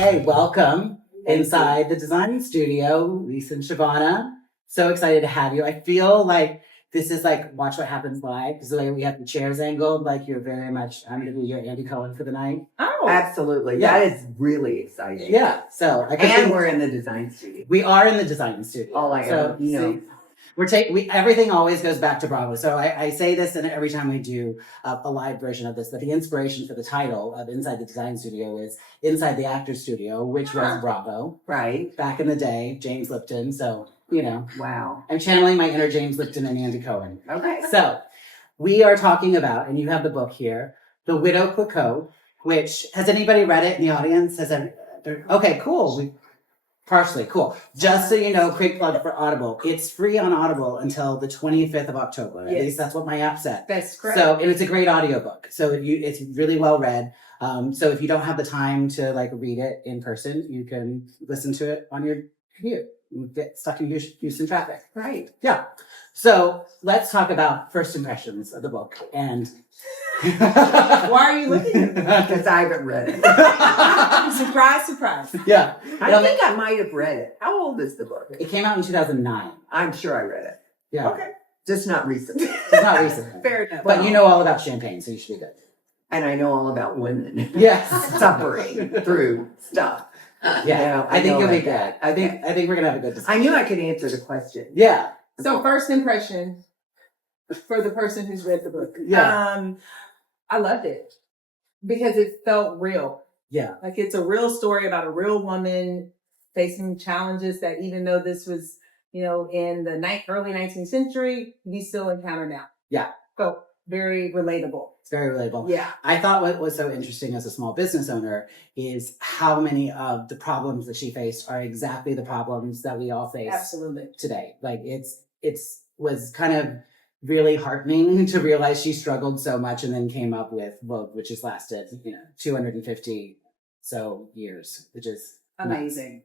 Hey, welcome inside the design studio, Leisa and Shavonnah. So excited to have you. I feel like this is like Watch What Happens Live, because the way we have the chairs angled, like you're very much, I'm going to be your Andy Cohen for the night. Oh, absolutely. Yeah. That is really exciting. Yeah. So, and we're in the design studio. We are in the design studio. All I ever, everything always goes back to Bravo. So I say this and every time we do a live version of this, but the inspiration for the title of Inside the Design Studio is Inside the Actors Studio, which was Bravo. Right. Back in the day, James Lipton. So, you know. Wow. I'm channeling my inner James Lipton and Andy Cohen. Okay. So we are talking about, and you have the book here, The Widow Clicquot, which, has anybody read it in the audience? Okay, cool. Partially, cool. Just so you know, quick plug for Audible. It's free on Audible until the 25th of October. At least that's what my app said. That's correct. So, and it's a great audiobook. So it's really well read. So if you don't have the time to like read it in person, you can listen to it on your computer. You get stuck in Houston traffic. Right. Yeah. So let's talk about first impressions of the book. And why are you looking at me? Because I haven't read it. Surprise, surprise. Yeah. I think I might have read it. How old is the book? It came out in 2009. I'm sure I read it. Yeah. Okay. Just not recently. It's not recent. Fair enough. But you know all about champagne, so you should be good. And I know all about women. Yes. Suffering through stuff. Yeah. I think you'll be good. I think we're gonna have a good discussion. I knew I could answer the question. Yeah. So first impression for the person who's read the book. Yeah. I loved it because it felt real. Yeah. Like it's a real story about a real woman facing challenges that even though this was, in the early 19th century, we still encounter now. Yeah. So very relatable. It's very relatable. Yeah. I thought what was so interesting as a small business owner is how many of the problems that she faced are exactly the problems that we all face today. Like it's was kind of really heartening to realize she struggled so much and then came up with Vogue, which has lasted, 250 years, which is amazing. Nuts.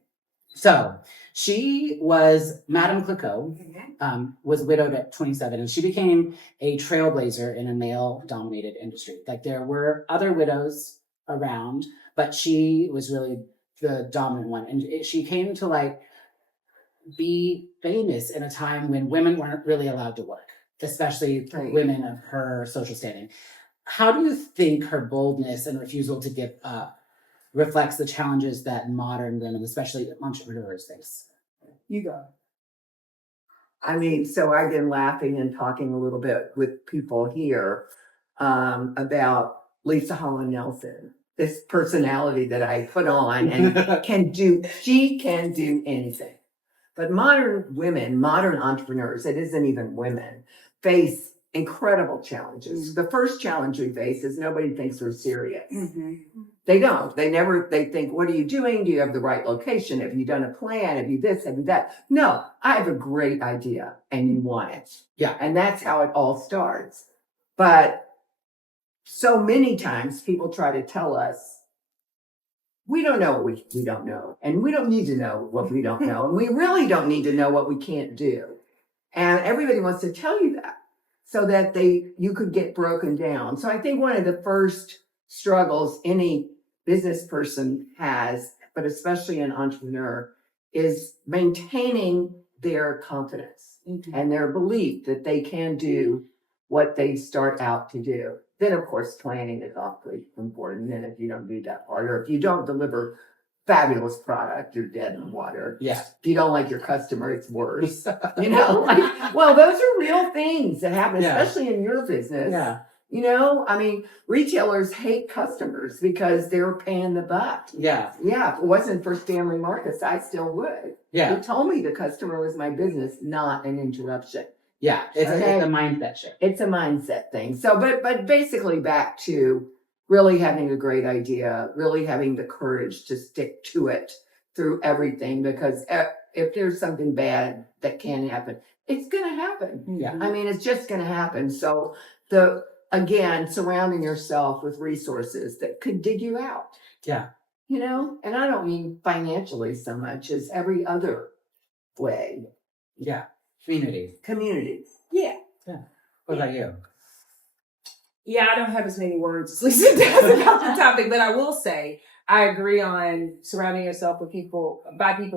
So she was Madame Clicquot, was widowed at 27, and she became a trailblazer in a male-dominated industry. Like there were other widows around, but she was really the dominant one. And she came to be famous in a time when women weren't really allowed to work, especially women of her social standing. How do you think her boldness and refusal to give up reflects the challenges that modern women, especially entrepreneurs, face? You go. I mean, so I've been laughing and talking a little bit with people here about Leisa Holland-Nelson, this personality that I put on and she can do anything. But modern women, modern entrepreneurs, it isn't even women, face incredible challenges. The first challenge we face is nobody thinks we're serious. They don't. They think, what are you doing? Do you have the right location? Have you done a plan? Have you this? Have you that? No, I have a great idea and you want it. Yeah. And that's how it all starts. But so many times people try to tell us, we don't know what we don't know. And we don't need to know what we don't know. And we really don't need to know what we can't do. And everybody wants to tell you that so that you could get broken down. So I think one of the first struggles any business person has, but especially an entrepreneur, is maintaining their confidence and their belief that they can do what they start out to do. Then, of course, planning is awfully important. And if you don't do that part, or if you don't deliver fabulous product, you're dead in the water. Yeah. If you don't like your customer, it's worse. Well, those are real things that happen, especially in your business. Yeah. Retailers hate customers because they're paying the buck. Yeah. Yeah. If it wasn't for Stanley Marcus, I still would. Yeah. He told me the customer was my business, not an interruption. Yeah. It's a mindset shift. It's a mindset thing. So, but basically back to really having a great idea, really having the courage to stick to it through everything, because if there's something bad that can happen, it's going to happen. Yeah. I mean, it's just going to happen. So again, surrounding yourself with resources that could dig you out. Yeah. And I don't mean financially so much as every other way. Yeah. Communities. Yeah. Yeah. What about you? Yeah, I don't have as many words as Leisa does about the topic, but I will say I agree on surrounding yourself with people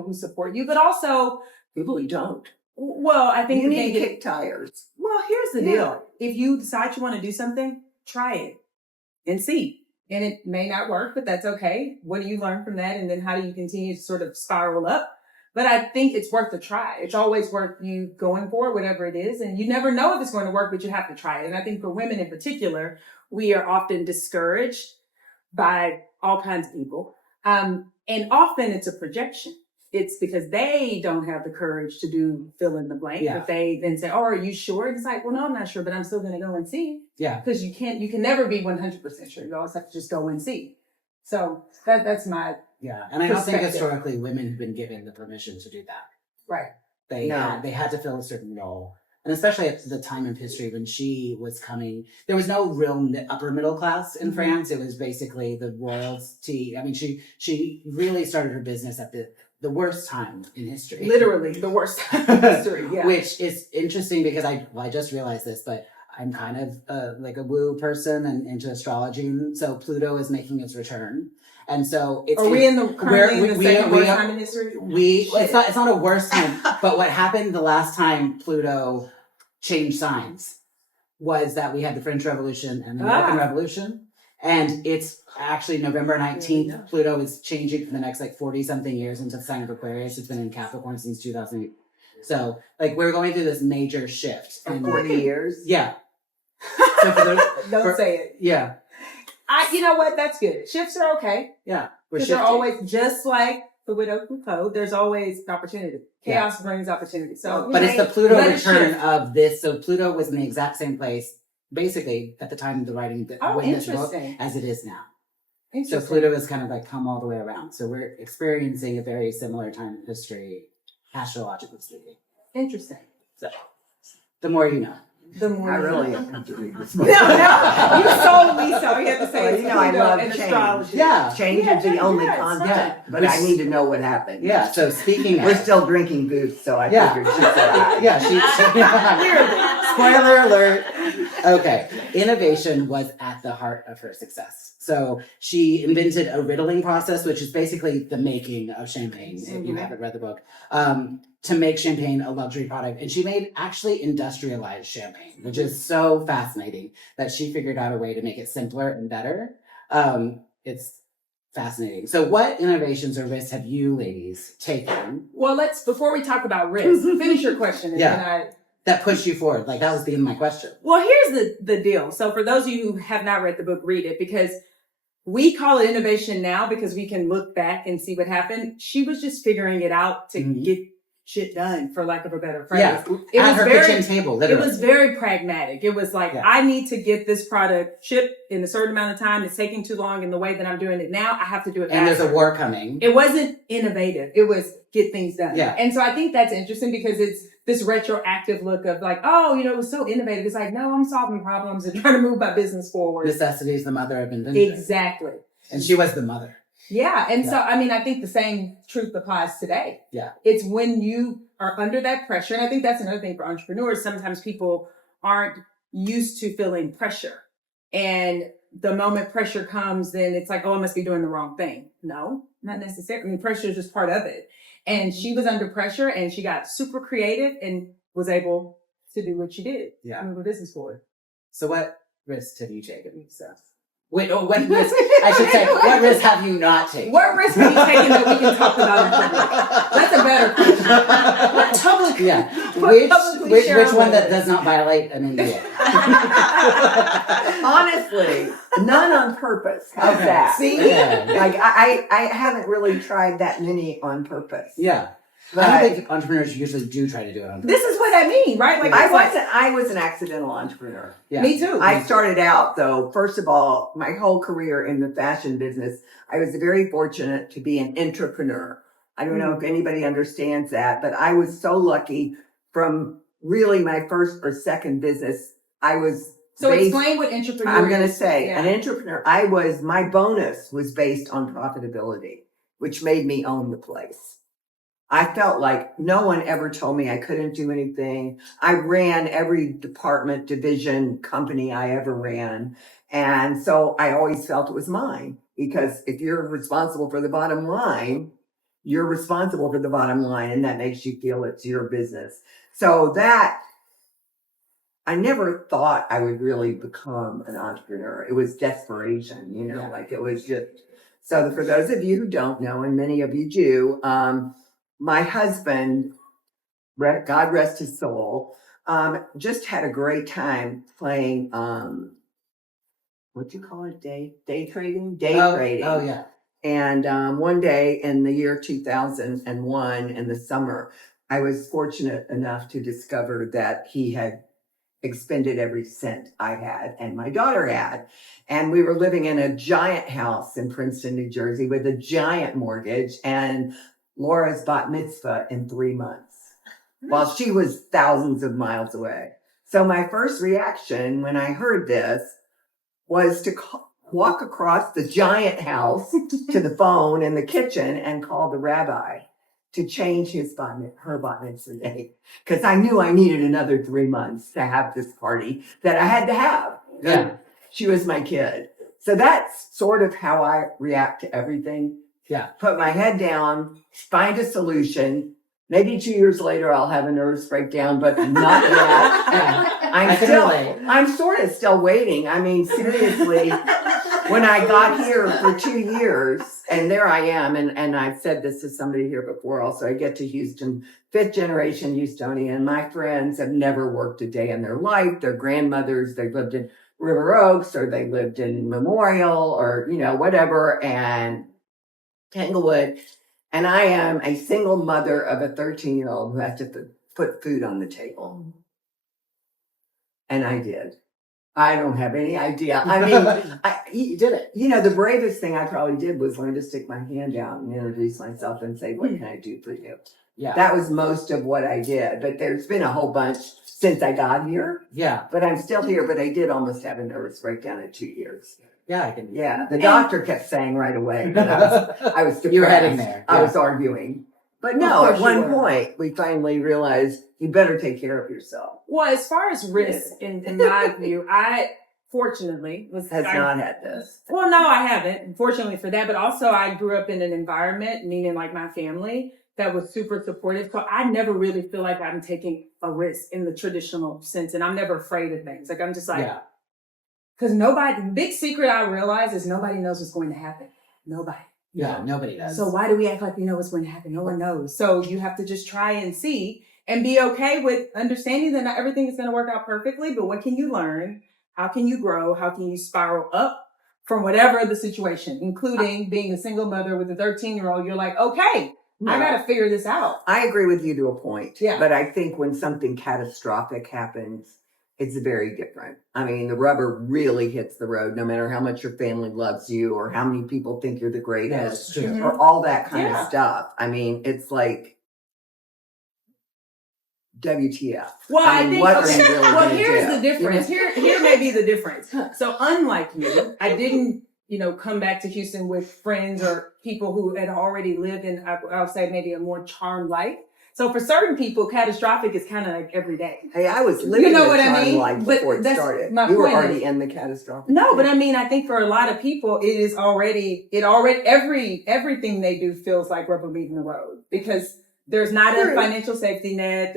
who support you, but also People who don't. well, I think You the need thing to kick tires. well, here's the Yeah. deal. If you decide you want to do something, try it and see. And it may not work, but that's okay. What do you learn from that? And then how do you continue to sort of spiral up? But I think it's worth a try. It's always worth you going for it, whatever it is. And you never know if it's going to work, but you have to try it. And I think for women in particular, we are often discouraged by all kinds of people. And often it's a projection. It's because they don't have the courage to do fill in the blank. Yeah. But they then say, oh, are you sure? It's like, well, no, I'm not sure, but I'm still going to go and see. Yeah. Because you can never be 100% sure. You always have to just go and see. So that's my, Yeah. And I don't think perspective. historically women have been given the permission to do that. right. They No. had to fill a certain role. And especially at the time in history when she was coming, there was no real upper middle class in France. It was basically the royalty. I mean, she really started her business at the worst time in history. Literally the worst time in history. Yeah. Which is interesting because I just realized this, but I'm kind of like a woo person and into astrology. And so Pluto is making its return. And so it's... Are we currently in the second worst are- time in history? it's not a worse time, but what happened the last time Pluto changed signs was that we had the French Revolution and the American Revolution. And it's actually November 19th. Pluto is changing for the next 40 something years into the sign of Aquarius. It's been in Capricorn since 2008. So we're going through this major shift. For And 40 years. yeah. So Don't say it. Yeah. You know what? That's good. Shifts are okay. Yeah. We're Because they're shifting. always, just like the widow Clicquot, there's always opportunity. Chaos brings opportunity. So, But it's the Pluto let it return shift. of this. So Pluto was in the exact same place, basically, at the time of the writing when this book, interesting. as it is now. So Interesting. Pluto has kind of come all the way around. So we're experiencing a very similar time in history, astrologically speaking. Interesting. So the more you know. The more I you really know. have to read this No, book. you sold Leisa. All you have to say Well, is you know, I Pluto love and change. astrology. Yeah. Change Yeah, is the only yeah, it's constant, fine. but I need to know what happened. Yeah. So speaking We're of, still drinking booze, so I Yeah. figured she said yeah, spoiler alert. Okay. Innovation was at the heart of her success. So she invented a riddling process, which is basically the making of champagne, if you haven't read the book, to make champagne a luxury product. And she made actually industrialized champagne, which is so fascinating that she figured out a way to make it simpler and better. It's fascinating. So what innovations or risks have you ladies taken Well, before we talk about risk, finish your question. And Yeah. then that pushed you forward? Like that was the end of my question. Well, here's the deal. So for those of you who have not read the book, read it, because we call it innovation now because we can look back and see what happened. She was just figuring it out to get shit done, for lack of a better phrase. Yeah. It At was her very, kitchen table, it literally. was very pragmatic. It was like, Yeah. I need to get this product shipped in a certain amount of time. It's taking too long in the way that I'm doing it now. I have to do it And faster. there's a war coming. It wasn't innovative. It was get things done. Yeah. And so I think that's interesting because it's this retroactive look of like, oh, it was so innovative. It's like, no, I'm solving problems and trying to move my business forward. Necessity is the mother of invention. Exactly. And she was the mother. Yeah. And so, Yeah. I mean, I think the same truth applies today. Yeah. It's when you are under that pressure. And I think that's another thing for entrepreneurs. Sometimes people aren't used to feeling pressure. And the moment pressure comes, then it's like, oh, I must be doing the wrong thing. No, not necessarily. I mean, pressure is just part of it. And she was under pressure and she got super creative and was able to do what she did. Yeah. Move a business forward. So what risks have you taken? Wait, what risk? I should say, what risk have you not taken? What risk have you taken that we can talk about in public? That's a better question. What public? Yeah. What publicly Which shareable one that risk? does not violate an NDA? Honestly, none on purpose. How's Okay. that? See? Yeah. Like I haven't really tried that many on purpose. Yeah. But I don't think entrepreneurs usually do try to do it on purpose. This is what I mean, right? Like I was an accidental entrepreneur. Yeah. Me too. I started out though, first of all, my whole career in the fashion business, I was very fortunate to be an entrepreneur. I don't know if anybody understands that, but I was so lucky from really my first or second business. I was So based, explain what entrepreneur I'm going to is. say Yeah. an entrepreneur. My bonus was based on profitability, which made me own the place. I felt like no one ever told me I couldn't do anything. I ran every department, division, company I ever ran. And so I always felt it was mine, because if you're responsible for the bottom line, you're responsible for the bottom line, and that makes you feel it's your business. So that, I never thought I would really become an entrepreneur. It was desperation, like it was just, so for those of you who don't know, and many of you do, my husband, God rest his soul, just had a great time playing, what do you call it? Day trading? Day trading. Oh, yeah. And one day in the year 2001, in the summer, I was fortunate enough to discover that he had expended every cent I had and my daughter had. And we were living in a giant house in Princeton, New Jersey with a giant mortgage, and Laura's bat mitzvah in 3 months while she was thousands of miles away. So my first reaction when I heard this was to walk across the giant house to the phone in the kitchen and call the rabbi to change her bat mitzvah date. Because I knew I needed another 3 months to have this party that I had to have. Yeah. She was my kid. So that's sort of how I react to everything. Yeah. Put my head down, find a solution. Maybe 2 years later I'll have a nervous breakdown, but not yet. Yeah. I'm sort of still waiting. I mean, seriously, when I got here for 2 years, and there I am, and I've said this to somebody here before also, I get to Houston, 5th generation Houstonian. My friends have never worked a day in their life. Their grandmothers, they lived in River Oaks, or they lived in Memorial, or, whatever, and Tanglewood. And I am a single mother of a 13-year-old who has to put food on the table. And I did. I don't have any idea. I mean, You did it. the bravest thing I probably did was learn to stick my hand out and introduce myself and say, what can I do for you? Yeah. That was most of what I did. But there's been a whole bunch since I got here. Yeah. But I'm still here. But I did almost have a nervous breakdown in 2 years. Yeah, I can. Yeah. The doctor kept saying right away that I was depressed. You were heading there. I Yeah. was arguing. But no, Of at course one you were. point, we finally realized you better take care of yourself. Well, as far as risk, in my view, I fortunately Has not had this. Well, no, I haven't. Fortunately for that, but also I grew up in an environment, meaning like my family, that was super supportive. So I never really feel like I'm taking a risk in the traditional sense, and I'm never afraid of things. Like I'm just like, Yeah. because big secret I realize is nobody knows what's going to happen. Nobody. Yeah, nobody does. So why do we act like we know what's going to happen? No one knows. So you have to just try and see and be okay with understanding that not everything is going to work out perfectly, but what can you learn? How can you grow? How can you spiral up from whatever the situation, including being a single mother with a 13-year-old? You're like, okay, No. I got to figure this out. I agree with you to a point. Yeah. But I think when something catastrophic happens, it's very different. I mean, the rubber really hits the road, no matter how much your family loves you or how many people think you're the greatest That's true. or all that kind Yeah. of stuff. I mean, it's like WTF. Well, I think, what are okay, you really well, gonna here's do? the difference. Here may be the difference. So unlike you, I didn't, come back to Houston with friends or people who had already lived in, I'll say maybe a more charmed life. So for certain people, catastrophic is kind of like every day. Hey, I was living know the what I charm mean? life But before it that's started. my You were point already is- in the catastrophic. No, but I mean, I think for a lot of people, everything they do feels like rubber meeting the road because there's not a True. financial safety net.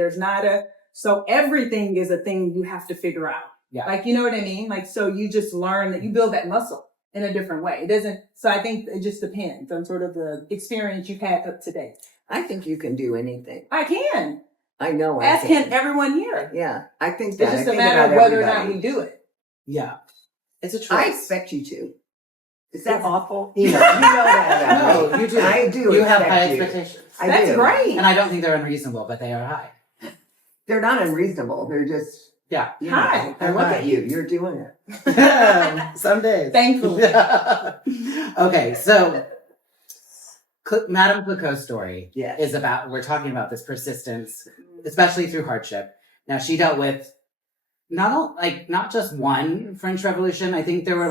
So everything is a thing you have to figure out. Yeah. Like, you know what I mean? Like, so you just learn that you build that muscle in a different way. So I think it just depends on sort of the experience you've had up to date. I think you can do anything. I can. I know I As can. can everyone here. Yeah, I think It's that. just I a think matter of about whether or not everybody. we do it. Yeah. It's a choice. I expect you to. Is that awful? You know that about No, me. you do. I do. You have expect high you. expectations. I That's do. great. And I don't think they're unreasonable, but they are high. They're not unreasonable. They're just. Yeah. You Hi. know, and look at you. You're doing it. Some days. Thankfully. Okay, so Madame Clicquot's story Yes. is about, we're talking about this persistence, especially through hardship. Now, she dealt with not just one French Revolution. I think there were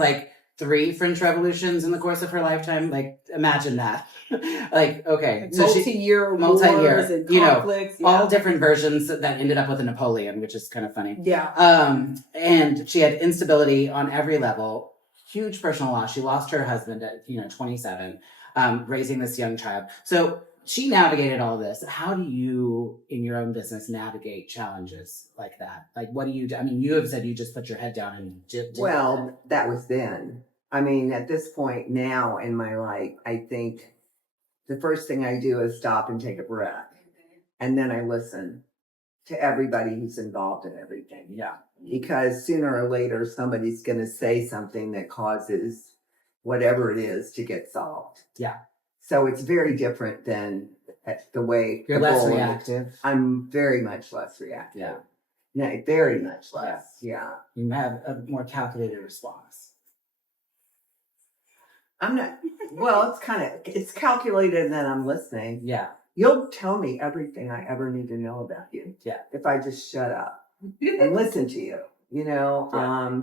3 French revolutions in the course of her lifetime. Like, imagine that. Like, okay. So multi-year multi-year, wars and you know, conflicts. all different versions that ended up with a Napoleon, which is kind of funny. Yeah. And she had instability on every level, huge personal loss. She lost her husband at, 27, raising this young child. So she navigated all this. How do you, in your own business, navigate challenges like that? Like, what do you do? I mean, you have said you just put your head down and did Well, that was then. I mean, at this point now in my life, I think the first thing I do is stop and take a breath. And then I listen to everybody who's involved in everything. Yeah. Because sooner or later, somebody's going to say something that causes whatever it is to get solved. Yeah. So it's very different than the way you're less reactive. I'm very much less reactive. Yeah. Yeah, very much less. Yeah. You have a more calculated response. I'm not, well, it's calculated and then I'm listening. Yeah. You'll tell me everything I ever need to know about you. Yeah. If I just shut up and listen to you, Yeah.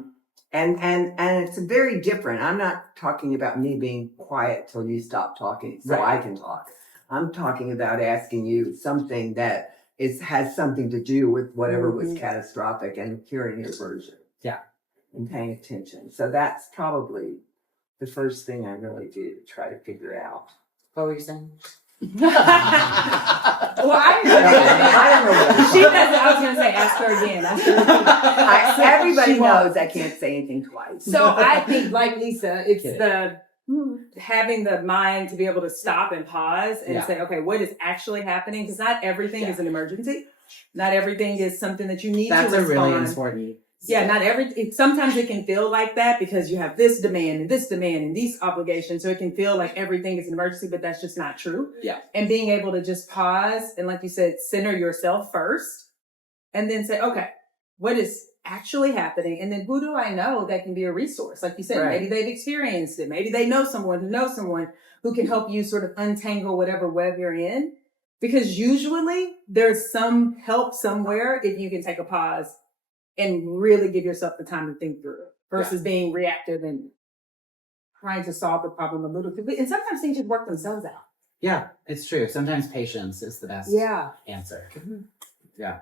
And it's very different. I'm not talking about me being quiet till you stop talking so Right. I can talk. I'm talking about asking you something that has something to do with whatever was catastrophic and hearing your version. Yeah. And paying attention. So that's probably the first thing I really do to try to figure out. What were you saying? Well, I don't know what She doesn't. I was going to say, ask her again. Everybody She won't. knows I can't say anything twice. So I think, like Leisa, it's Okay. having the mind to be able to stop and pause and Yeah. say, okay, what is actually happening? Because not everything is an emergency. Not everything is something that you need That's to a respond. really important. Yeah, not sometimes it can feel like that because you have this demand and these obligations. So it can feel like everything is an emergency, but that's just not true. Yeah. And being able to just pause and, like you said, center yourself first and then say, okay, what is actually happening? And then who do I know that can be a resource? Like you said, Right. maybe they've experienced it. Maybe they know someone who can help you sort of untangle whatever web you're in. Because usually there's some help somewhere if you can take a pause and really give yourself the time to think through it versus being reactive and trying to solve the problem a little bit. And sometimes things just work themselves out. Yeah, it's true. Sometimes patience is the best answer. Mm-hmm. Yeah.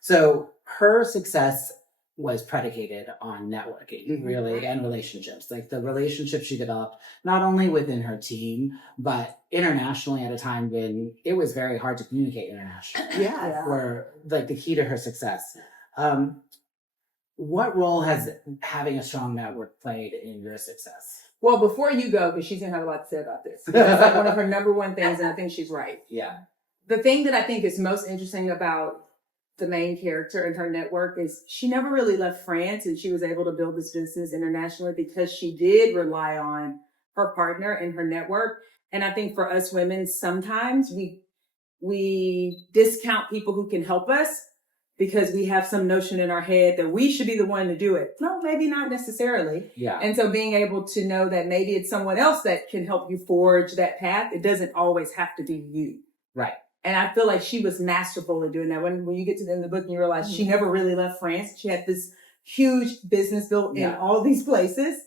So her success was predicated on networking, really, and relationships. Like the relationships she developed, not only within her team, but internationally at a time when it was very hard to communicate internationally. Yeah. Were like the key to her success. What role has having a strong network played in your success? Well, before you go, because she's going to have a lot to say about this. That's like one of her number one things, and I think she's right. Yeah. The thing that I think is most interesting about the main character and her network is she never really left France, and she was able to build this business internationally because she did rely on her partner and her network. And I think for us women, sometimes we discount people who can help us because we have some notion in our head that we should be the one to do it. No, maybe not necessarily. Yeah. And so being able to know that maybe it's someone else that can help you forge that path, it doesn't always have to be you. Right. And I feel like she was masterful at doing that. When you get to the end of the book and you realize she never really left France. She had this huge business built in all these places.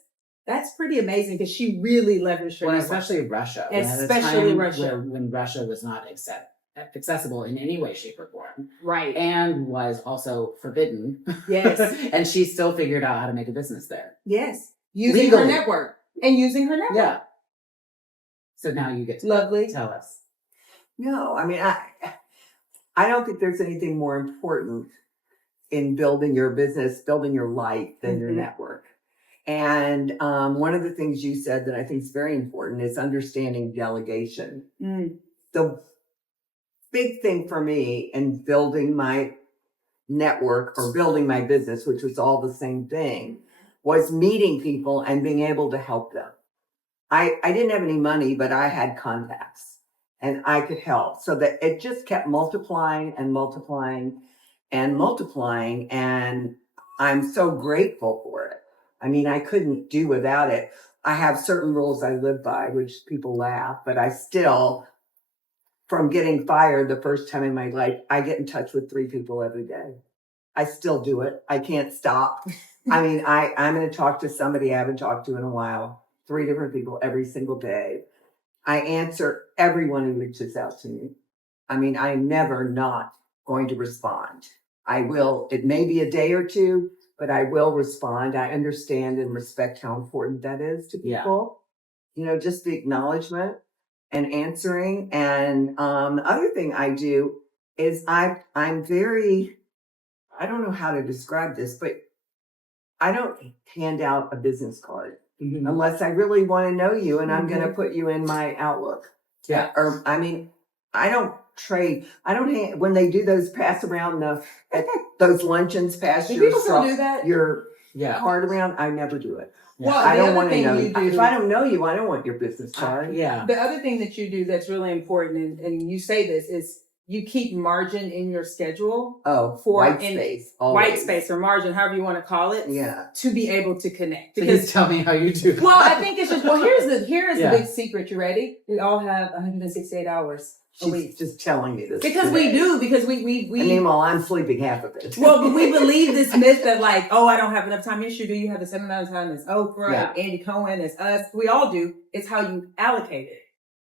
That's pretty amazing because she really leveraged her Well, network. especially Russia. Especially Russia. When Russia was not accessible in any way, shape, or form. Right. And was also forbidden. Yes. And she still figured out how to make a business there. Yes. Using Legally. her network. And using her network. Yeah. So now you get to Lovely. tell us. No, I mean, I don't think there's anything more important in building your business, building your life than your network. And one of the things you said that I think is very important is understanding delegation. The big thing for me in building my network or building my business, which was all the same thing, was meeting people and being able to help them. I didn't have any money, but I had contacts and I could help. So that it just kept multiplying and multiplying and multiplying. And I'm so grateful for it. I mean, I couldn't do without it. I have certain rules I live by, which people laugh, but I still, from getting fired the first time in my life, I get in touch with 3 people every day. I still do it. I can't stop. I mean, I'm going to talk to somebody I haven't talked to in a while, 3 different people every single day. I answer everyone who reaches out to me. I mean, I'm never not going to respond. I will, it may be a day or two, but I will respond. I understand and respect how important that is to people. You know, just the acknowledgement and answering. And the other thing I do is I'm very, I don't know how to describe this, but I don't hand out a business card unless I really want to know you and I'm going to put you in my Outlook. Yeah. Or, I mean, I don't trade. I don't when they do those pass around those luncheons, pass Do your people still do that? your card around. I never do it. Yeah. Well, I the don't other want to thing know. you do- If I don't know you, I don't want your business card. Yeah. The other thing that you do that's really important, and you say this, is you keep margin in your schedule. Oh, For white in- space. White Always. space or margin, however you want to call it. Yeah. To be able to connect. So just tell me how you do. Well, I think it's just, here is Yeah. the big secret. You ready? We all have 168 hours a She's week. just telling me this. Because today. we do, because we I mean, well, I'm sleeping half of it. well, but we believe this myth that like, oh, I don't have enough time. Yes, you do. You have the same amount of time as Oprah, Yeah. Andy Cohen, as us. We all do. It's how you allocate it.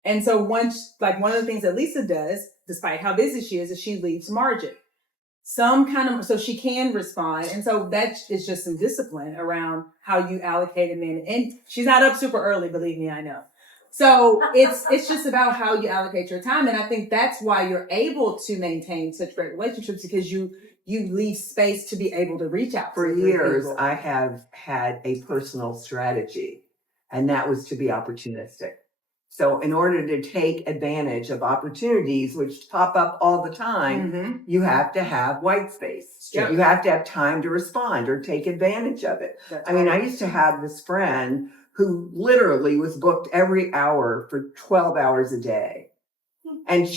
And so one of the things that Leisa does, despite how busy she is she leaves margin. So she can respond. And so that is just some discipline around how you allocate them in. And she's not up super early, believe me, I know. So it's just about how you allocate your time. And I think that's why you're able to maintain such great relationships, because you leave space to be able to reach out. For to years, people. I have had a personal strategy, and that was to be opportunistic. So in order to take advantage of opportunities, which pop up all the time, Mhm. you have to have white space. Yep. You have to have time to respond or take advantage of it. That's I mean, right. I used to have this friend who literally was booked every hour for 12 hours a day. And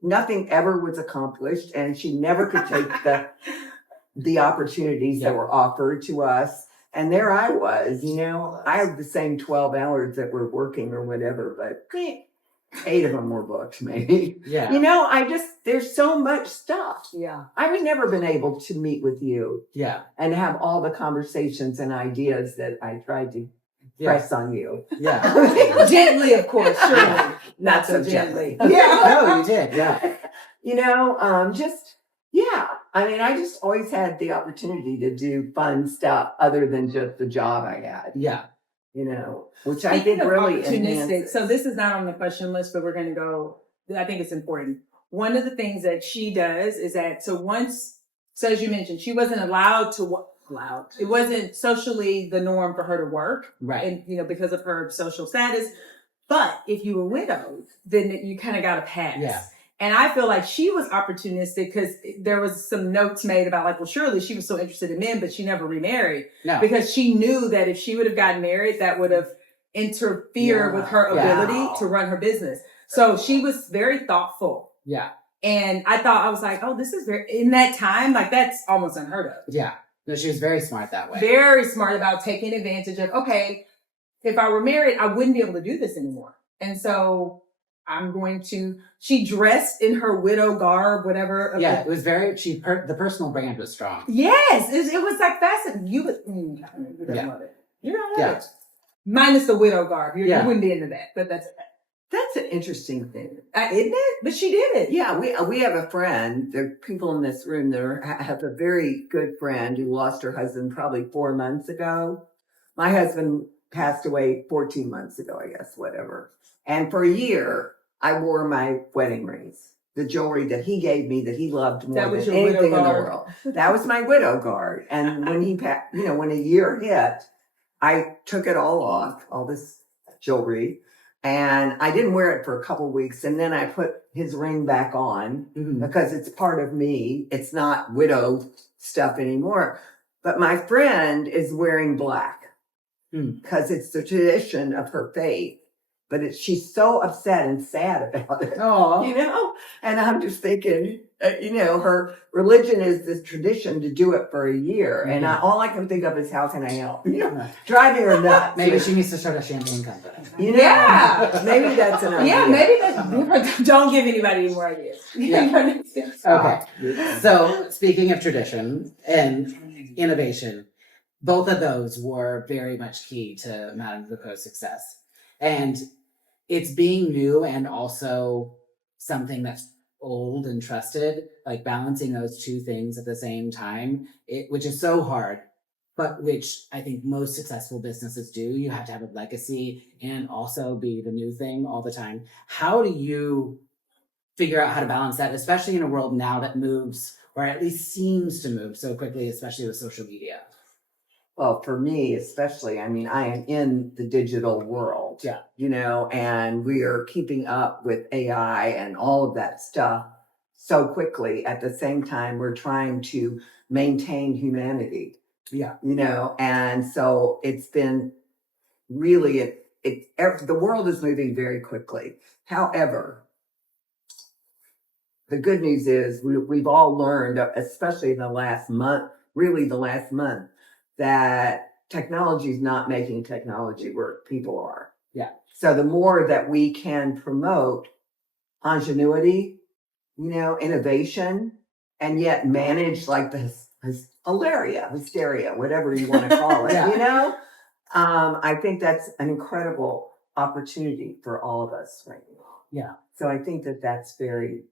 nothing ever was accomplished, and she never could take the opportunities that were offered to us. And there I was, I have the same 12 hours that we're working or whatever, but 8 of them were booked maybe. Yeah. There's so much stuff. Yeah. I would never been able to meet with you Yeah. and have all the conversations and ideas that I tried to press on you. Yeah. Gently, of course, surely. Not so gently. No, you did. Yeah. I mean, I just always had the opportunity to do fun stuff other than just the job I had, Yeah. which I Speaking think of really opportunistic, enhances. so this is not on the question list, but we're going to go. I think it's important. One of the things that she does is that, so as you mentioned, she wasn't allowed. It wasn't socially the norm for her to work, Right. and because of her social status. But if you were widowed, then you kind of got a pass. Yeah. And I feel like she was opportunistic because there was some notes made about like, well, surely she was so interested in men, but she never remarried. No. Because she knew that if she would have gotten married, that would have interfered with her ability to run her business. So she was very thoughtful. Yeah. And I was like, oh, this is in that time, like that's almost unheard of. Yeah. No, she was very smart that way. Very smart about taking advantage of, okay, if I were married, I wouldn't be able to do this anymore. And so she dressed in her widow garb, whatever. Yeah, it was very, the personal brand was strong. Yes, it was like fascinating. You're gonna love it. You're gonna love it. Minus the widow garb. You wouldn't be into that, but that's an interesting thing. Isn't it? But she did it. Yeah, we have a friend. There are people in this room that have a very good friend who lost her husband probably 4 months ago. My husband passed away 14 months ago, I guess, whatever. And for a year, I wore my wedding rings, the jewelry that he gave me that he loved more than anything in the world. That was my widow guard. And when he passed, when a year hit, I took it all off, all this jewelry, and I didn't wear it for a couple of weeks. And then I put his ring back on because it's part of me. It's not widow stuff anymore. But my friend is wearing black because it's the tradition of her faith. But she's so upset and sad about it, and I'm just thinking, her religion is this tradition to do it for a year. And all I can think of is, how can I help? Driving her nuts. Maybe she needs to start a champagne company. Maybe that's an idea. Yeah, maybe that's, don't give anybody any more ideas. Yeah. Okay. So speaking of tradition and innovation, both of those were very much key to Madame Clicquot's success. And it's being new and also something that's old and trusted, like balancing those two things at the same time, which is so hard, but which I think most successful businesses do. You have to have a legacy and also be the new thing all the time. How do you figure out how to balance that, especially in a world now that moves, or at least seems to move so quickly, especially with social media? Well, for me, especially, I mean, I am in the digital world, Yeah. you know, and we are keeping up with AI and all of that stuff so quickly. At the same time, we're trying to maintain humanity, Yeah. you know, and so it's been really, the world is moving very quickly. However, the good news is we've all learned, especially in the last month, that technology is not making technology work. People are. Yeah. So the more that we can promote ingenuity, you know, innovation, and yet manage like the hysteria, whatever you want to call it, Yeah. you know, I think that's an incredible opportunity for all of us right now. Yeah. So I think that that's very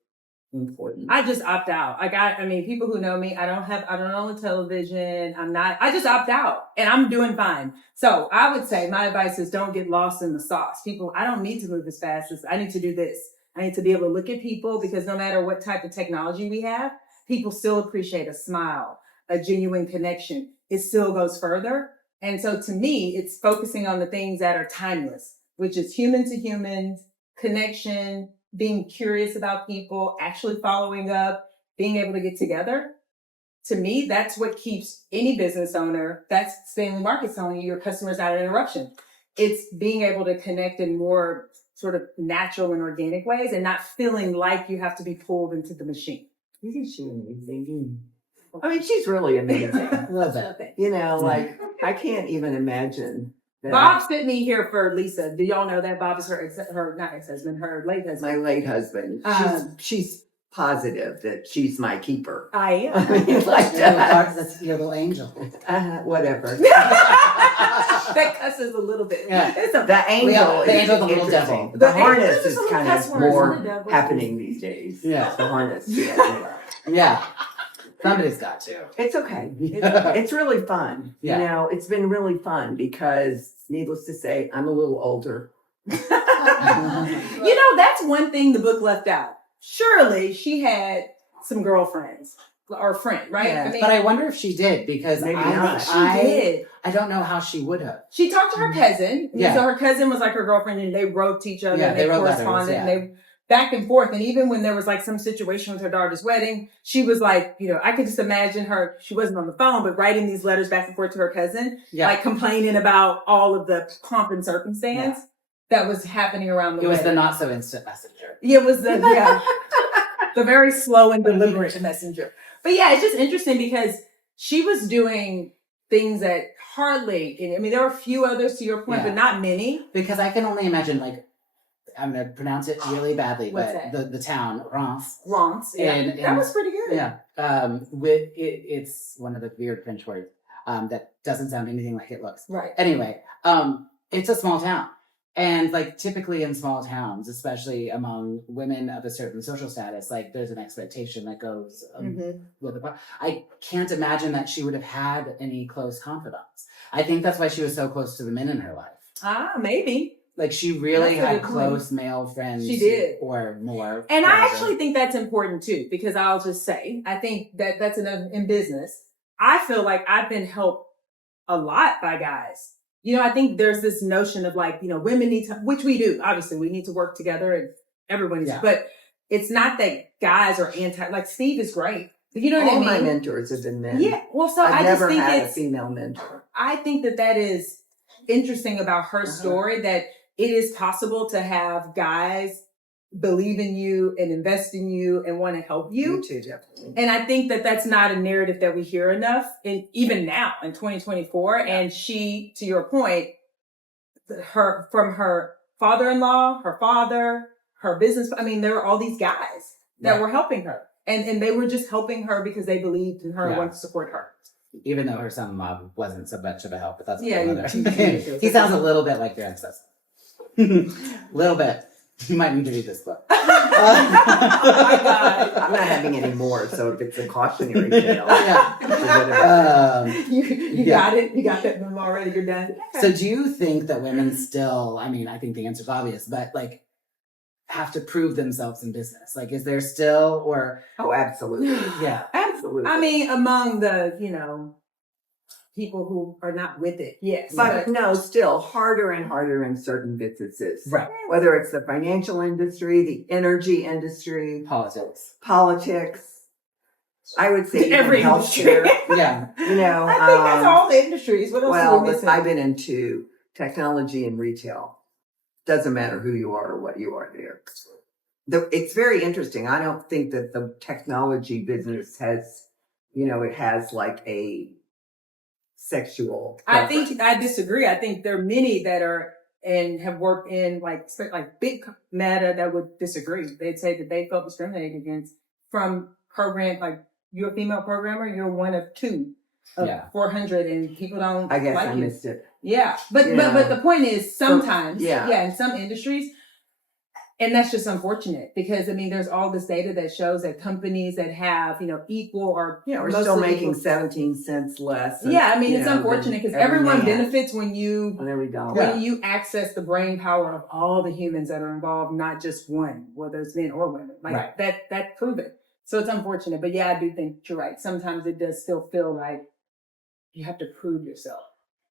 important. I just opt out. I mean, people who know me, I don't own a television. I just opt out and I'm doing fine. So I would say my advice is don't get lost in the sauce. People, I don't need to move as fast as I need to do this. I need to be able to look at people because no matter what type of technology we have, people still appreciate a smile, a genuine connection. It still goes further. And so to me, it's focusing on the things that are timeless, which is human to human connection, being curious about people, actually following up, being able to get together. To me, that's what keeps any business owner, that's Stanley Markets telling you, your customers not an interruption. It's being able to connect in more sort of natural and organic ways and not feeling like you have to be pulled into the machine. Isn't she amazing? I mean, she's really amazing. Love that. You know, like, I can't even imagine that. Bob sent me here for Leisa. Do y'all know that Bob is her not ex-husband, her late husband? My late husband. She's positive that she's my keeper. I am. I mean, like that. That's your little angel. Whatever. That cusses a little bit. Yeah. It's a The angel the is angel's a little interesting. devil. The harness There's is just kind little cuss of words in the more devil. happening these days. Yeah. The harness. Yeah. Yeah. Somebody's got to. It's okay. Yeah. It's really fun. Yeah. You know, it's been really fun because, needless to say, I'm a little older. You know, that's one thing the book left out. Surely she had some girlfriends or friend, right? Yeah. I mean, But I wonder if she did because Maybe I not. think she did. I don't know how she would have. She talked to her cousin. Yeah. So her cousin was like her girlfriend and they wrote to each other Yeah, and they they wrote letters, corresponded yeah. and they back and forth. And even when there was like some situation with her daughter's wedding, she was like, you know, I could just imagine her, she wasn't on the phone, but writing these letters back and forth to her cousin, Yeah. like complaining about all of the pomp and circumstance that was happening around the It was wedding. the not so instant messenger. Yeah, it was the very slow and deliberate messenger. But yeah, it's just interesting because she was doing things that hardly, I mean, there were a few others to your point, Yeah. but not many. Because I can only imagine, like, I'm going to pronounce it really badly, What's but the town, Reims. Wrongs. Yeah. And- That was pretty good. Yeah. It's one of the weird French words that doesn't sound anything like it looks. Right. Anyway, it's a small town. And like typically in small towns, especially among women of a certain social status, like there's an expectation that goes with the. I can't imagine that she would have had any close confidants. I think that's why she was so close to the men in her life. Ah, maybe. Like she really That's a had good close male friends. She did. Or more. And I whatever. actually think that's important too, because I'll just say, I think that that's in business. I feel like I've been helped a lot by guys. You know, I think there's this notion of like, you know, women need to, which we do. Obviously, we need to work together and everyone needs, but it's not that guys are like Steve is great. You know what I All mean? my mentors have been men. Yeah. Well, so I've I just never think had a it's, female mentor. I think that is interesting about her story, that it is possible to have guys believe in you and invest in you and want to help you. You too, definitely. And I think that that's not a narrative that we hear enough, and even now in 2024. And she, to your point, from her father-in-law, her father, her business. I mean, there were all these guys that were helping her, and they were just helping her because they believed in her and wanted to support her. Even though her son-in-law wasn't so much of a help, but that's Yeah, another. he- He sounds a little bit like your ex-husband. Little bit. You might need to read this book. Oh my God. I'm not having any more, so if it's a cautionary tale. You got it. You got that memo already. You're done. So do you think that women still, I mean, I think the answer's obvious, but like have to prove themselves in business? Like, is there still, or? Oh, absolutely. Yeah. Absolutely. I mean, among the, people who are not with it, yes. But no, still harder and harder in certain businesses. Right. Whether it's the financial industry, the energy industry, politics. I would say Every even healthcare. Yeah. I think that's all the industries. What else are we missing? I've been into technology and retail. Doesn't matter who you are or what you are there. It's very interesting. I don't think that the technology business has, it has like a sexual preference. I disagree. I think there are many that are and have worked in like big Meta that would disagree. They'd say that they felt discriminated against from program, like you're a female programmer, you're one of 2 of 400 and people don't I guess like I you. missed it. Yeah. But the point is sometimes, yeah, in some industries, and that's just unfortunate because there's all this data that shows that companies that have, equal or we're still making 17 cents less. Yeah, it's unfortunate because everyone benefits when you when you access the brain power of all the humans that are involved, not just one, whether it's men or women. Like that proven. So it's unfortunate, but I do think you're right. Sometimes it does still feel like you have to prove yourself.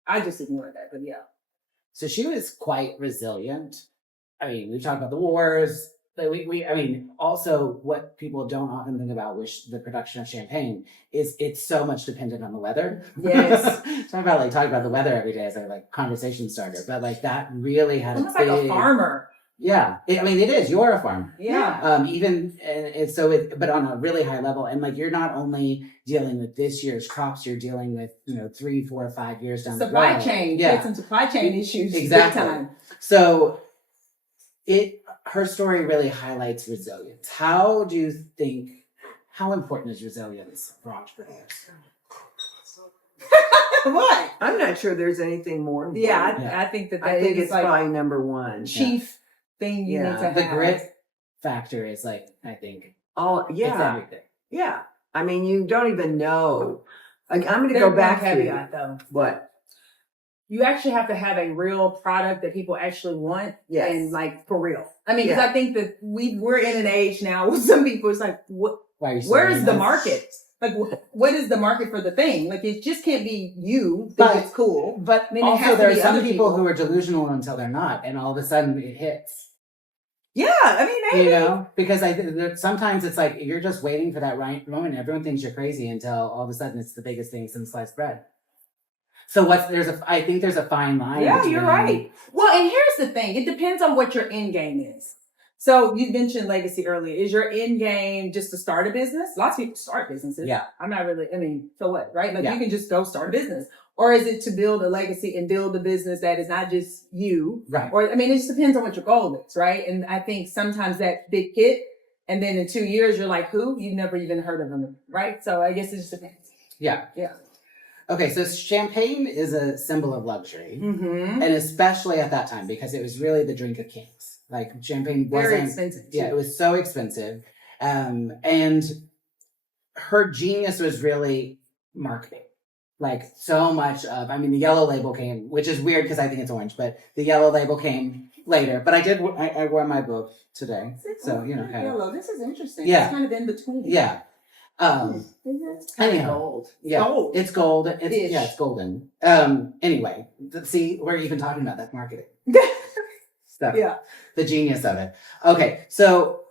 I just ignore that, but yeah. So she was quite resilient. We talked about the wars. Also what people don't often think about with the production of champagne is it's so much dependent on the weather. Yes. Talking about the weather every day as a conversation starter, but that really had almost like a farmer. Yeah, it is. You're a farmer. Yeah. But on a really high level, and you're not only dealing with this year's crops, you're dealing with 3, 4, 5 years down the road. Supply chain. Yeah, some supply chain issues. Exactly. Big time. So her story really highlights resilience. How important is resilience for entrepreneurs? What? I'm not sure there's anything more important. I think that I think it's probably number one. Chief thing you need to have. The grit factor is I think. Oh, yeah. It's everything. Yeah. You don't even know. I'm going to go back to caveat, though. What? You actually have to have a real product that people actually want. Yes. And for real. Because I think that we're in an age now with some people, it's like, what? Where is the market? What is the market for the thing? It just can't be you think it's cool. But also there are some people who are delusional until they're not, and all of a sudden it hits. Yeah, maybe. Because sometimes it's you're just waiting for that right moment. Everyone thinks you're crazy until all of a sudden it's the biggest thing since sliced bread. So I think there's a fine line. Yeah, you're right. Well, and here's the thing. It depends on what your end game is. So you mentioned legacy earlier. Is your end game just to start a business? Lots of people start businesses. Yeah. I'm not really, so what, right? You can just go start a business. Or is it to build a legacy and build a business that is not just you? Right. Or, it just depends on what your goal is, right? And I think sometimes that big hit, and then in 2 years, you're like, who? You've never even heard of them, right? So I guess it just depends. Yeah. Yeah. Okay, so champagne is a symbol of luxury. Mm-hmm. And especially at that time, because it was really the drink of kings. Champagne wasn't... Very expensive. Yeah, it was so expensive. And her genius was really marketing. So much of... the yellow label came, which is weird because I think it's orange, but the yellow label came later. But I wore my book today. So, Yellow. This is interesting. Yeah. It's kind of in between. Yeah. It's kind of gold. Yeah, gold. It's gold. It's golden. Anyway, see, we're even talking about that marketing stuff. Yeah, the genius of it. Okay, so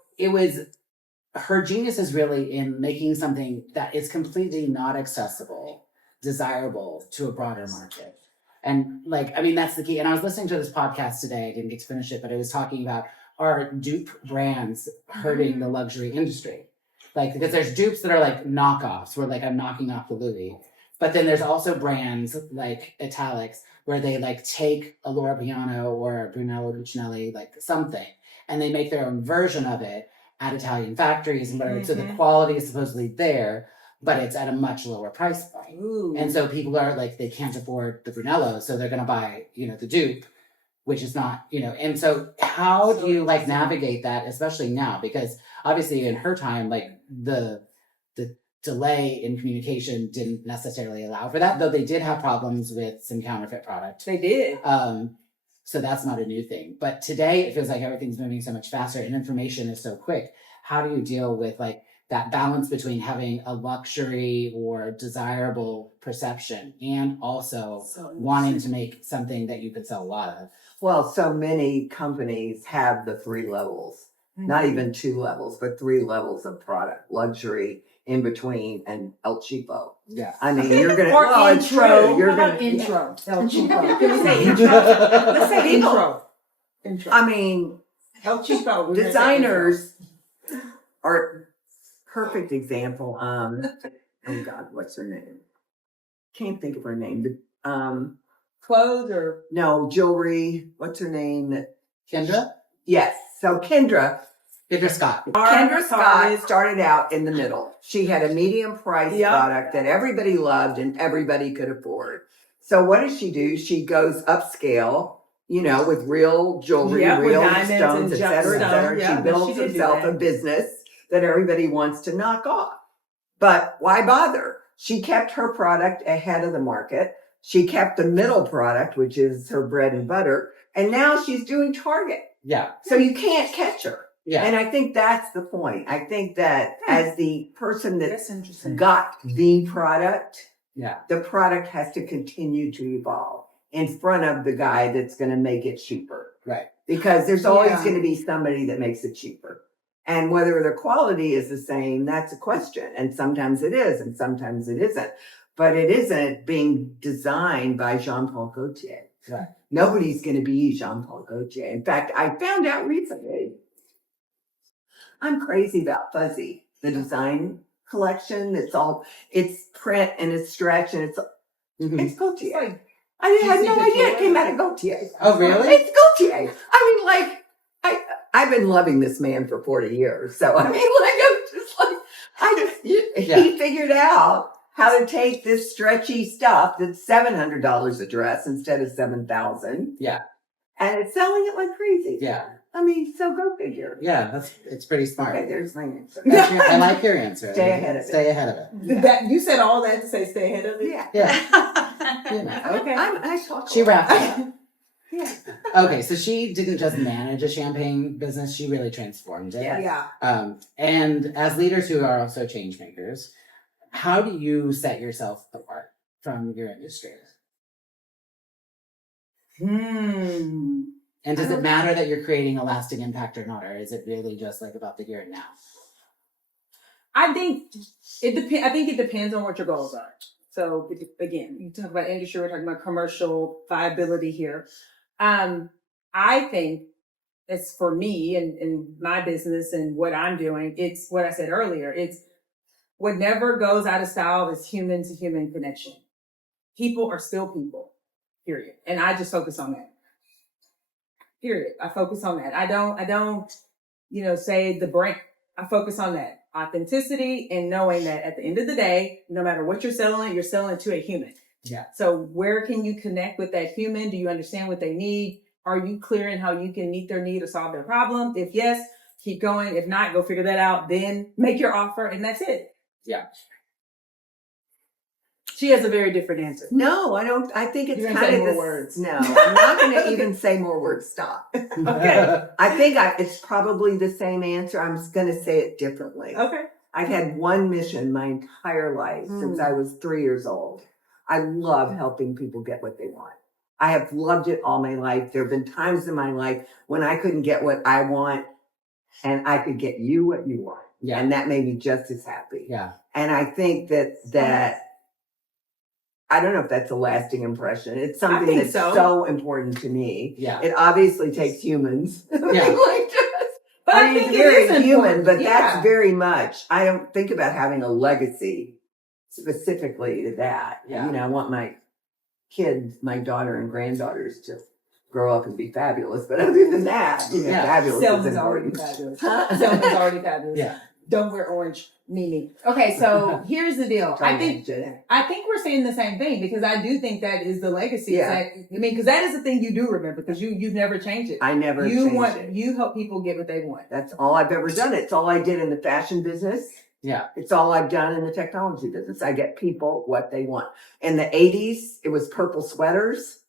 her genius is really in making something that is completely not accessible, desirable to a broader market. And that's the key. And I was listening to this podcast today. I didn't get to finish it, but it was talking about are dupe brands hurting the luxury industry. Because there's dupes that are knockoffs, where I'm knocking off the Louis. But then there's also brands like Italics, where they take a Loro Piana or a Brunello Cucinelli, something, and they make their own version of it at Italian factories and whatever. Mm-hmm. So the quality is supposedly there, but it's at a much lower price point. Ooh. And so people are like, they can't afford the Brunello, so they're going to buy, the dupe, which is not, and so how do you like navigate that, especially now? Because obviously in her time, like the delay in communication didn't necessarily allow for that, though they did have problems with some counterfeit product. They did. So that's not a new thing. But today it feels like everything's moving so much faster and information is so quick. How do you deal with like that balance between having a luxury or desirable perception and also wanting to make something that you could sell a lot of? Well, so many companies have the 3 levels, not even 2 levels, but 3 levels of product: luxury, in between, and El Cheapo. Yeah. I mean, you're gonna Or well, it's intro. true. You're How about gonna intro. El Cheapo. Can we say intro? Let's say intro. Intro. I mean, El Cheapo. designers are perfect example. Oh God, what's her name? Can't think of her name. Clothes or No, jewelry. What's her name? Kendra? Yes. So Kendra Scott. Scott started out in the middle. She had a medium price product that everybody loved and everybody could afford. So what does she do? She goes upscale, with real jewelry, real stones, et cetera, et cetera. Yeah, she builds herself a business that everybody wants to knock off. But why bother? She kept her product ahead of the market. She kept the middle product, which is her bread and butter. And now she's doing Target. Yeah. So you can't catch her. Yeah. And I think that's the point. I think that as the person that's interesting. got the product, Yeah. the product has to continue to evolve in front of the guy that's going to make it cheaper. Right. Because there's always going to be somebody that makes it cheaper. And whether the quality is the same, that's a question. And sometimes it is, and sometimes it isn't. But it isn't being designed by Jean-Paul Gaultier. Right. Nobody's going to be Jean-Paul Gaultier. In fact, I found out recently, I'm crazy about Fuzzy, the design collection. It's print and it's stretch and it's Gaultier. Like, I had no idea it came out of Gaultier. Oh, really? It's Gaultier. I mean, like, I've been loving this man for 40 years. So, I mean, like, I'm just he figured out how to take this stretchy stuff that's $700 a dress instead of $7,000. Yeah. And it's selling it like crazy. Yeah. I mean, so go figure. Yeah, it's pretty smart. Okay, there's my answer. I like your answer. Stay ahead of it. Stay ahead of it. Yeah. That you said all that to say stay ahead of it. Yeah. Yeah. Okay. I talk. She wrapped it up. Yeah. Okay, so she didn't just manage a champagne business; she really transformed it. Yes. Yeah. And as leaders who are also change makers, how do you set yourself apart from your industry? And does it matter that you're creating a lasting impact or not, or is it really just like about the here and now? I think it depends. I think it depends on what your goals are. So again, you talk about industry, we're talking about commercial viability here. I think it's for me and my business and what I'm doing. It's what I said earlier. It's what never goes out of style is human to human connection. People are still people, period. And I just focus on that. Period. I focus on that. I don't, say the brand. I focus on that authenticity and knowing that at the end of the day, no matter what you're selling it to a human. Yeah. So where can you connect with that human? Do you understand what they need? Are you clear in how you can meet their need or solve their problem? If yes, keep going. If not, go figure that out. Then make your offer and that's it. Yeah. She has a very different answer. No, I don't. I think it's You're kind gonna of say more words. No, I'm not going to even say more words. Stop. Okay. I think it's probably the same answer. I'm just going to say it differently. Okay. I've had one mission my entire life since I was 3 years old. I love helping people get what they want. I have loved it all my life. There have been times in my life when I couldn't get what I want and I could get you what you want. Yeah. And that made me just as happy. Yeah. And I think that I don't know if that's a lasting impression. It's something that's so important to me. Yeah. It obviously takes humans. Yeah. But I think it's very it is human, but Yeah. that's very much. I don't think about having a legacy specifically to that. Yeah. I want my kids, my daughter and granddaughters to grow up and be fabulous. But other than that, Yeah. fabulous is Selma's already important. fabulous. Huh? Selma's already fabulous. Yeah. Don't wear orange. Me. Okay, so here's the deal. Try I think to- we're saying the same thing because I do think that is the legacy. Yeah. I mean, because that is the thing you do remember because you've never changed it. I never changed it. You help people get what they want. That's all I've ever done. It's all I did in the fashion business. Yeah. It's all I've done in the technology business. I get people what they want. In the 80s, it was purple sweaters.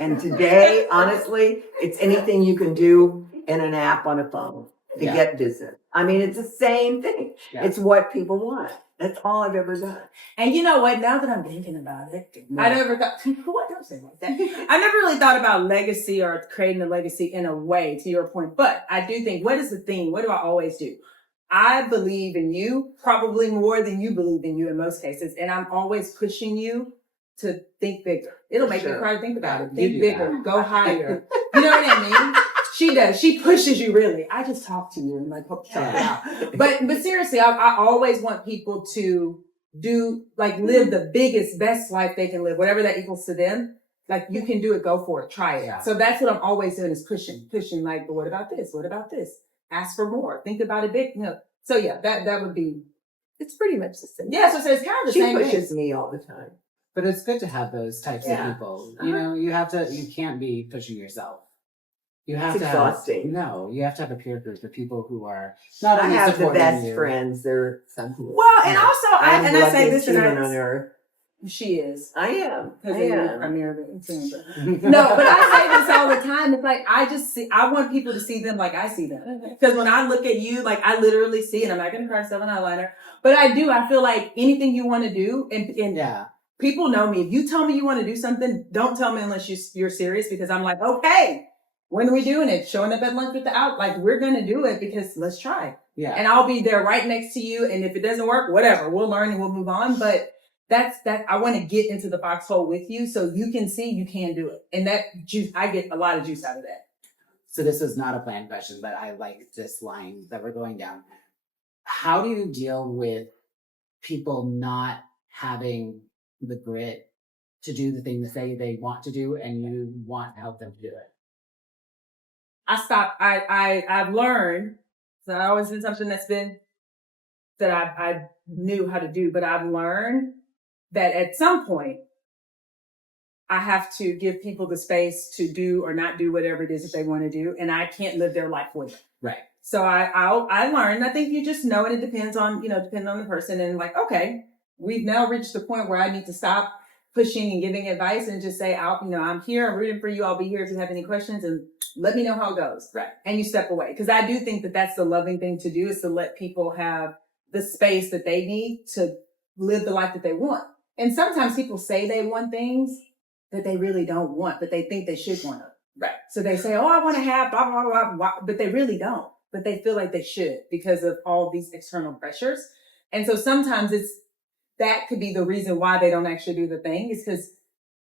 And today, honestly, it's anything you can do in an app on a phone to get business. I mean, it's the same thing. Yeah. It's what people want. That's all I've ever done. And you know what? Now that I'm thinking about it, Yeah. I never thought, what don't say like that? I never really thought about legacy or creating a legacy in a way, to your point. But I do think, what is the thing? What do I always do? I believe in you probably more than you believe in you in most cases. And I'm always pushing you to think bigger. It'll make me cry to think about it. You Think do bigger. that. Go higher. You know what I mean? She does. She pushes you really. I just talk to you and like hope you talk it out. But seriously, I always want people to do like live the biggest, best life they can live, whatever that equals to them. Like you can do it, go for it, try it. Yeah. So that's what I'm always doing is pushing. Like, but what about this? What about this? Ask for more. Think about it big. You know. So yeah, that would be. It's pretty much the same. Yeah, so it's kind of the She same thing. pushes me all the time. But it's good to have those types of people. You know, you can't be pushing yourself. You have It's to exhausting. you have to have a peer group of people who are not I only have the supporting best you. friends. They're some people. Well, and also I'm I the say luckiest this, and human on earth. she is. I am. Because I am. No, but I say this all the time. It's like I want people to see them like I see them. Because when I look at you, like I literally see, and I'm not going to cry myself an eyeliner, but I do. I feel like anything you want to do, and Yeah. people know me. If you tell me you want to do something, don't tell me unless you're serious. Because I'm like, okay, when are we doing it? Showing up at lunch with the out, like we're going to do it because let's try. Yeah. And I'll be there right next to you. And if it doesn't work, whatever, we'll learn and we'll move on. But that's that. I want to get into the foxhole with you so you can see you can do it. And that juice, I get a lot of juice out of that. So this is not a planned question, but I like this line that we're going down. How do you deal with people not having the grit to do the thing that they want to do and you want to help them do it? I've learned, so I always did something that I knew how to do, but I've learned that at some point I have to give people the space to do or not do whatever it is that they want to do. And I can't live their life with them. Right. So I learned, I think you just know, and it depends on the person and like, okay, we've now reached the point where I need to stop pushing and giving advice and just say, I'm here, I'm rooting for you. I'll be here if you have any questions and let me know how it goes. Right. And you step away. Cause I do think that that's the loving thing to do is to let people have the space that they need to live the life that they want. And sometimes people say they want things that they really don't want, but they think they should want them. Right. So they say, oh, I want to have blah, blah, blah, blah, but they really don't. But they feel like they should because of all these external pressures. And so sometimes that could be the reason why they don't actually do the thing is because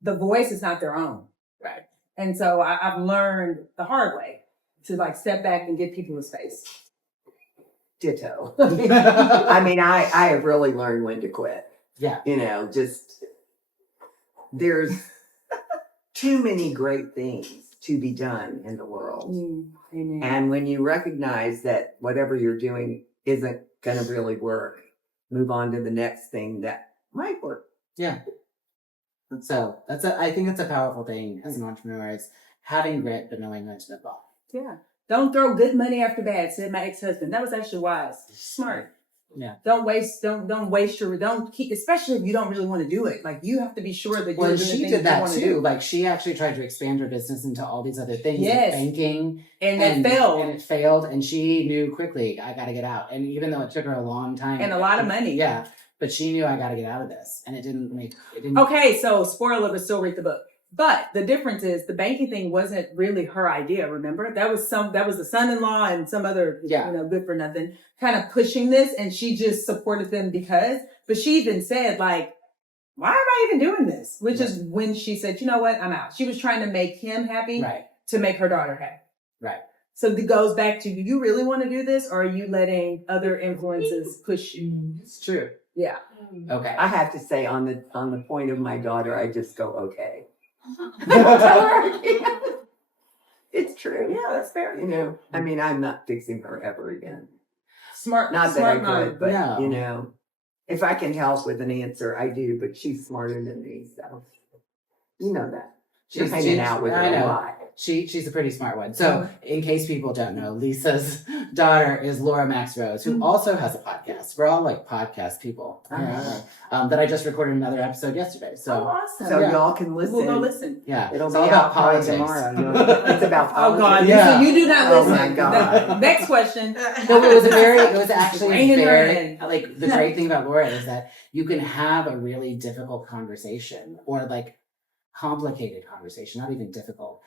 the voice is not their own. Right. And so I've learned the hard way to like step back and give people a space. Ditto. I mean, I have really learned when to quit. Yeah. Just there's too many great things to be done in the world. Amen. And when you recognize that whatever you're doing isn't going to really work, move on to the next thing that might work. Yeah. So I think that's a powerful thing as an entrepreneur is having grit, but knowing when to move on. Yeah. Don't throw good money after bad, said my ex-husband. That was actually wise. Smart. Yeah. Don't waste don't keep, especially if you don't really want to do it. Like you have to be sure that you're doing the she things did that you that want to too. do. Like she actually tried to expand her business into all these other things, Yes. like banking, And it failed. And it failed, and she knew quickly, I got to get out. And even though it took her a long time And a lot of money. yeah, but she knew I got to get out of this, and it didn't. Okay, so spoiler, but still read the book. But the difference is the banking thing wasn't really her idea. Remember, that was the son-in-law and some other, good for nothing kind of pushing this, and she just supported them because. But she even said like, "Why am I even doing this?" Which is when she said, "You know what? I'm out." She was trying to make him happy, Right. to make her daughter happy. Right. So it goes back to: do you really want to do this, or are you letting other influences push you? It's true. Yeah. Okay. I have to say on the point of my daughter, I just go, okay. It's true. Yeah, that's fair. I mean, I'm not fixing her ever again. Smart, Not that smart I mind. could, but No. you know, if I can help with an answer, I do. But she's smarter than me, so you know that. You're hanging out with her I a know. lot. She's a pretty smart one. So, in case people don't know, Lisa's daughter is Laura Max Rose, who also has a podcast. We're all like podcast people. That I just recorded another episode yesterday. Oh, So, awesome. So Yeah. y'all can listen. We'll go listen. yeah, It'll it's be all out about probably politics. tomorrow. It's about Oh politics. God! Yeah. So you do not Oh, listen. my God. No. Next question. No, it was actually Raining very, rain. like, the great thing about Laura is that you can have a really difficult conversation or like complicated conversation, not even difficult,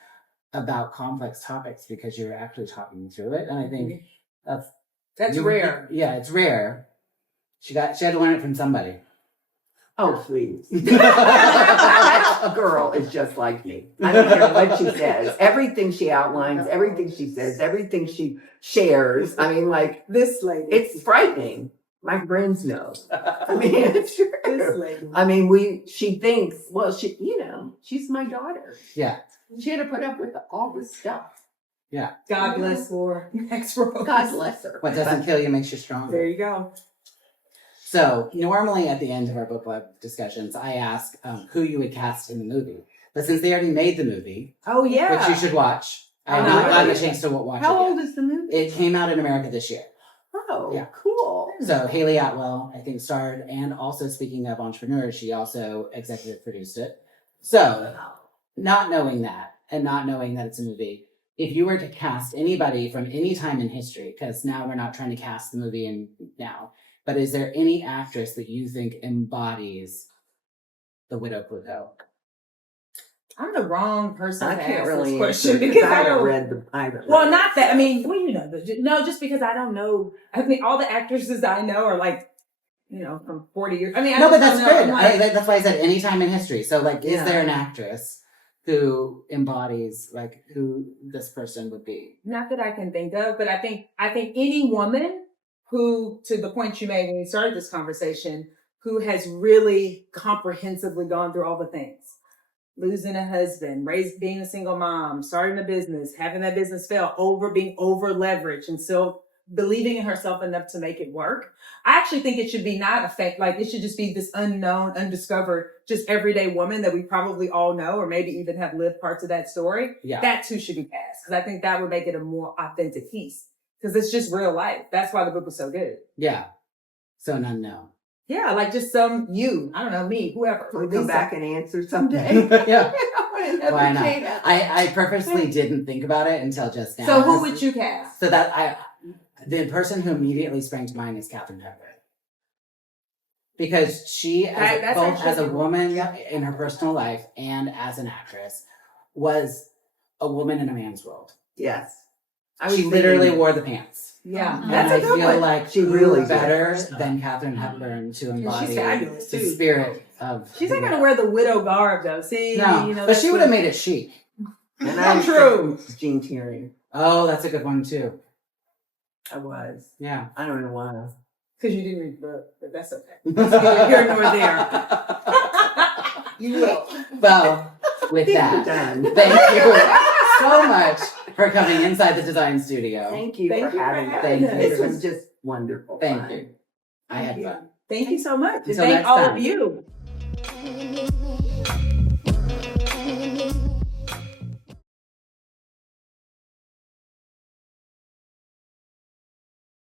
about complex topics because you're actually talking through it. And I think That's rare. Yeah, it's rare. She had to learn it from somebody. Oh, please. That girl is just like me. I don't care what she says. Everything she outlines, everything she says, everything she shares. I mean, like, This lady. it's frightening. My friends know. I mean, it's This true. lady. I mean, she thinks, well, she's my daughter. Yeah. She had to put up with all this stuff. God bless Laura. Next row. God bless her. What doesn't kill you makes you stronger. There you go. So normally at the end of our book club discussions, I ask who you would cast in the movie. But since they already made the movie, Oh yeah. which you should watch, I have Oh, not no, gotten a yeah. chance to watch How it yet. old is the movie? It came out in America this year. Oh, Yeah. cool. So Haley Atwell, I think, starred, and also speaking of entrepreneurs, she also executive produced it. So not knowing that, and not knowing that it's a movie, if you were to cast anybody from any time in history, because now we're not trying to cast the movie in now, but is there any actress that you think embodies the Widow Clicquot? I'm the wrong person I to can't ask really this question answer because I I haven't don't. read the. I haven't Well, read not that. I mean, well, you know, no, just because I don't know. I mean, all the actresses I know are like, from 40 years. I mean, I No, but just that's don't know. good. I'm like, That's why I said any time in history. So, like, is Yeah. there an actress who embodies, like, who this person would be? not that I can think of, but I think any woman who, to the point you made when we started this conversation, who has really comprehensively gone through all the things. Losing a husband, being a single mom, starting a business, having that business fail, being over leveraged, and still believing in herself enough to make it work. I actually think it should be not a fake, like it should just be this unknown, undiscovered, just everyday woman that we probably all know, or maybe even have lived parts of that story. Yeah. That too should be cast, because I think that would make it a more authentic piece, because it's just real life. That's why the book was so good. Yeah. So an unknown. Yeah, like just I don't know, me, whoever. We'll come Lisa. back and answer someday. Yeah. Why Why not? I purposely didn't think about it until just now. So who would you cast? So the person who immediately sprang to mind is Catherine Hepburn. Because she, That's both actually as a good. woman in her personal life and as an actress, was a woman in a man's world. Yes. She literally wore the pants. Yeah, And that's I a good feel one. like She who really did. better than Catherine Hepburn to embody fabulous, the too. spirit of. She's not gonna wear the widow garb though. See, No, but that's she would have made it chic. And Not true. Jean Tierney. Oh, that's a good one too. I was. Yeah. I don't know why. because you didn't read the book, but that's okay. That's neither here nor there. You will. Well, with These that, are done. thank you so much for coming inside the design studio. Thank you Thank for you for having me. having us. This was just wonderful. Thank fun. you. I had fun. Thank you so much. And Until thank next all time. of you.